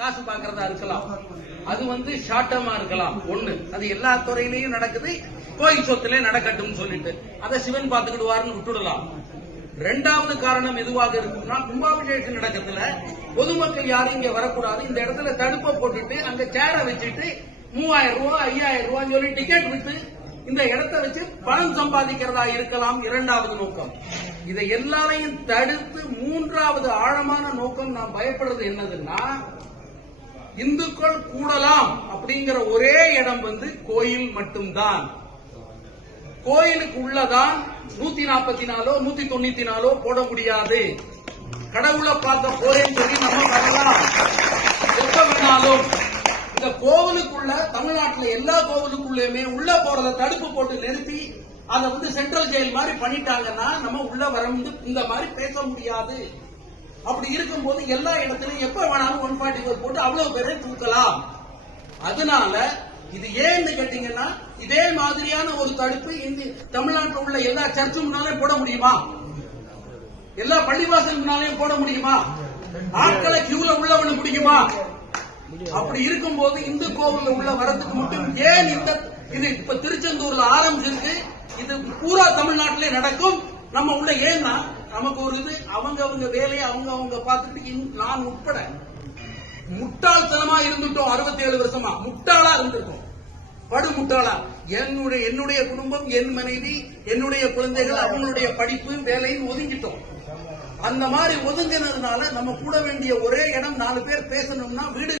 காசு பாக்குறதா இருக்கலாம், அது ஷார்ட் டேர்மா இருக்கலாம். ஒண்ணு, அது எல்லா துறையிலையும் நடக்குது, கோயில் சொத்துல நடக்கட்டும் சொல்லிட்டு அதை சிவன் பாத்துக்கிடுவாருன்னு விட்டுடலாம். ரெண்டாவது காரணம் எதுவாக இருக்கும்னா, கும்பாபிஷேகம் நடக்கிறதுல பொதுமக்கள் யாரும் இங்க வரக்கூடாது, இந்த இடத்துல தடுப்பை போட்டுட்டு அங்க சேரை வச்சுட்டு 3000 ரூபாய் 5000 ரூபாய் சொல்லி டிக்கெட் விட்டு இந்த இடத்தை வச்சு பணம் சம்பாதிக்கிறதா இருக்கலாம். இரண்டாவது நோக்கம். இதை எல்லாரையும் தடுத்து மூன்றாவது ஆழமான நோக்கம் நான் பயப்படுறது என்னதுன்னா, இந்துக்கள் கூடலாம் அப்படிங்கிற ஒரே இடம் கோயில் மட்டும்தான். கோயிலுக்கு உள்ளதான் 144 194 போட முடியாது. கடவுளை பார்க்க போறேன்னு சொல்லி நம்ம வரலாம், எப்ப வேணாலும். இந்த கோவிலுக்குள்ள தமிழ்நாட்டில் எல்லா கோவிலுக்குள்ளயுமே உள்ள போறத தடுப்பு போட்டு நிறுத்தி அதை சென்ட்ரல் ஜெயில் மாதிரி பண்ணிட்டாங்கன்னா நம்ம உள்ள வர இந்த மாதிரி பேச முடியாது. அப்படி இருக்கும்போது எல்லா இடத்துலயும் எப்ப வேணாலும் 144 போட்டு அவ்வளவு பேரை தூக்கலாம். அதனால இது ஏன்னு கேட்டீங்கன்னா, இதே மாதிரியான ஒரு தடுப்பு தமிழ்நாட்டில் உள்ள எல்லா சர்ச்சு முன்னாலே போட முடியுமா? எல்லா பள்ளிவாசல் முன்னாலேயும் போட முடியுமா? ஆட்களை கியூல உள்ள பண்ண முடியுமா? அப்படி இருக்கும்போது இந்து கோவில் உள்ள வரதுக்கு மட்டும் ஏன் இது இப்ப திருச்செந்தூர்ல ஆரம்பிச்சிருக்கு, இது பூரா தமிழ்நாட்டிலே நடக்கும். நம்ம உள்ள ஏன்னா நமக்கு ஒரு இது அவங்க வேலையை அவங்க பார்த்துட்டு, நான் உட்பட முட்டாள்தனமா இருந்துட்டோம். 67 வருஷமா முட்டாளா இருந்திருக்கோம், படு முட்டாளா. என்னுடைய குடும்பம், என் மனைவி, என்னுடைய குழந்தைகள், அவங்களுடைய படிப்பு வேலைன்னு ஒதுங்கிட்டோம். அந்த மாதிரி ஒதுங்கினதுனால நம்ம கூட வேண்டிய ஒரே இடம் 4 பேர் பேசணும்னா வீடு